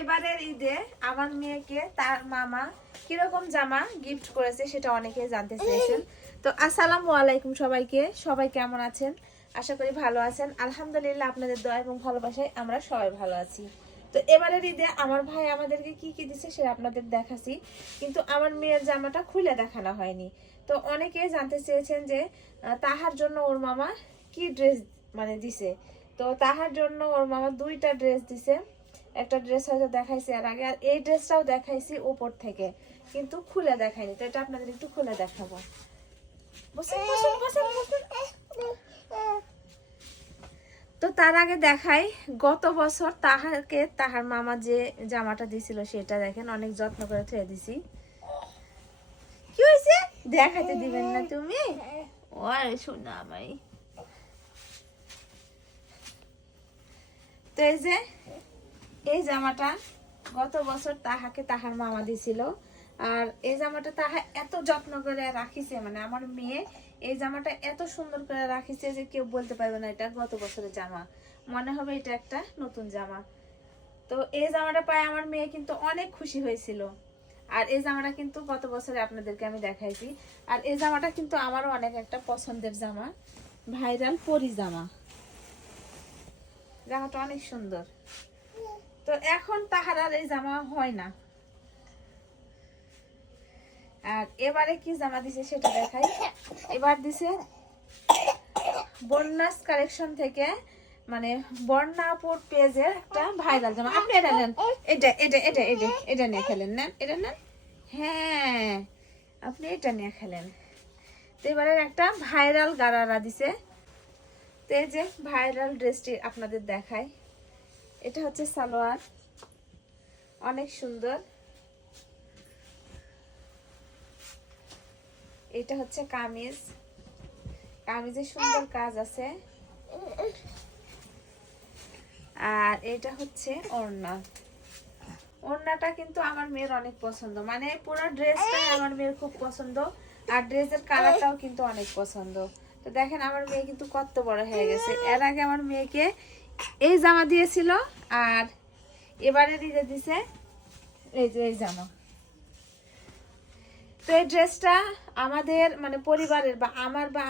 এবারের ঈদে আমার মেয়েকে তার মামা কিরকম জামা গিফট করেছে সেটা অনেকেই জানতে চেয়েছেন। তো আসসালামু আলাইকুম সবাইকে, সবাই কেমন আছেন? আশা করি ভালো আছেন। আলহামদুলিল্লাহ, আপনাদের দোয়া এবং ভালোবাসায় আমরা সবাই ভালো আছি। তো এবারের ঈদে আমার ভাই আমাদেরকে কি কি দিছে সেটা আপনাদের দেখাচ্ছি, কিন্তু আমার মেয়ের জামাটা খুলে দেখানো হয়নি। তো অনেকেই জানতে চেয়েছেন যে তাহার জন্য ওর মামা কি ড্রেস দিছে। তো তাহার জন্য ওর মামা দুইটা ড্রেস দিছে। একটা ড্রেস হয়তো দেখাইছি আর আগে, আর এই ড্রেসটাও দেখাইছি উপর থেকে, কিন্তু খুলে দেখাইনি। তো এটা আপনাদের একটু খুলে দেখাবো। তো তার আগে দেখাই, গত বছর তাহার মামা যে জামাটা দিছিল সেটা দেখেন, অনেক যত্ন করে থুয়ে দিছি। কি হয়েছে দেখাতে দিবেন না তুমি? ওরে শোনা আমায়। তো এই যে এই জামাটা গত বছর তাহার মামা দিছিল, আর এই জামাটা তাহা এত যত্ন করে রাখিছে, আমার মেয়ে এই জামাটা এত সুন্দর করে রাখিছে যে কেউ বলতে পারবে না এটা গত বছরের জামা, মনে হবে এটা একটা নতুন জামা। তো এই জামাটা পায় আমার মেয়ে কিন্তু অনেক খুশি হয়েছিল। আর এই জামাটা কিন্তু গত বছরে আপনাদেরকে আমি দেখাইছি। আর এই জামাটা কিন্তু আমারও অনেক একটা পছন্দের জামা, ভাইরাল পরি জামা। জামাটা অনেক সুন্দর। তো এখন তাহার আর এই জামা হয় না। আর এবারে কি জামা দিছে সেটা দেখাই। এবার দিছে বন্যাস কালেকশন থেকে, বর্ণাপুর পেজের একটা ভাইরাল জামা। আপনি এটা নেন, এটা এটা এটা এটা এটা নিয়ে খেলেন, নেন এটা নেন। হ্যাঁ, আপনি এটা নিয়ে খেলেন। তো এবারে একটা ভাইরাল গারারা দিছে। তো এই যে ভাইরাল ড্রেসটি আপনাদের দেখাই। এটা হচ্ছে সালোয়ার, অনেক সুন্দর। এটা হচ্ছে কামিজ, কামিজে সুন্দর কাজ আছে। আর এটা হচ্ছে ওড়না। ওড়নাটা কিন্তু আমার মেয়ের অনেক পছন্দ, পুরো ড্রেসটাই আমার মেয়ের খুব পছন্দ। আর ড্রেসের কালারটাও কিন্তু অনেক পছন্দ। তো দেখেন আমার মেয়ে কিন্তু কত বড় হয়ে গেছে। এর আগে আমার মেয়েকে এই জামা দিয়েছিল, আর এবারে দিয়ে দিছে এই যে এই জামা। তো এই ড্রেসটা আমাদের পরিবারের বা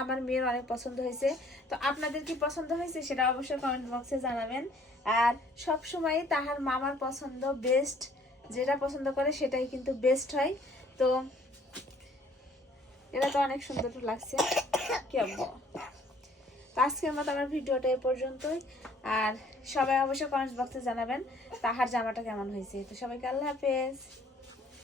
আমার মেয়ের অনেক পছন্দ হয়েছে। তো আপনাদের কি পছন্দ হয়েছে সেটা অবশ্যই কমেন্ট বক্সে জানাবেন। আর সব সময় তাহার মামার পছন্দ বেস্ট, যেটা পছন্দ করে সেটাই কিন্তু বেস্ট হয়। তো এটা তো অনেক সুন্দর লাগছে। কেমন? তো আজকের মতো আমার ভিডিওটা এ পর্যন্তই। আর সবাই অবশ্যই কমেন্ট বক্সে জানাবেন তাহার জামাটা কেমন হয়েছে। তো সবাইকে আল্লাহ হাফেজ।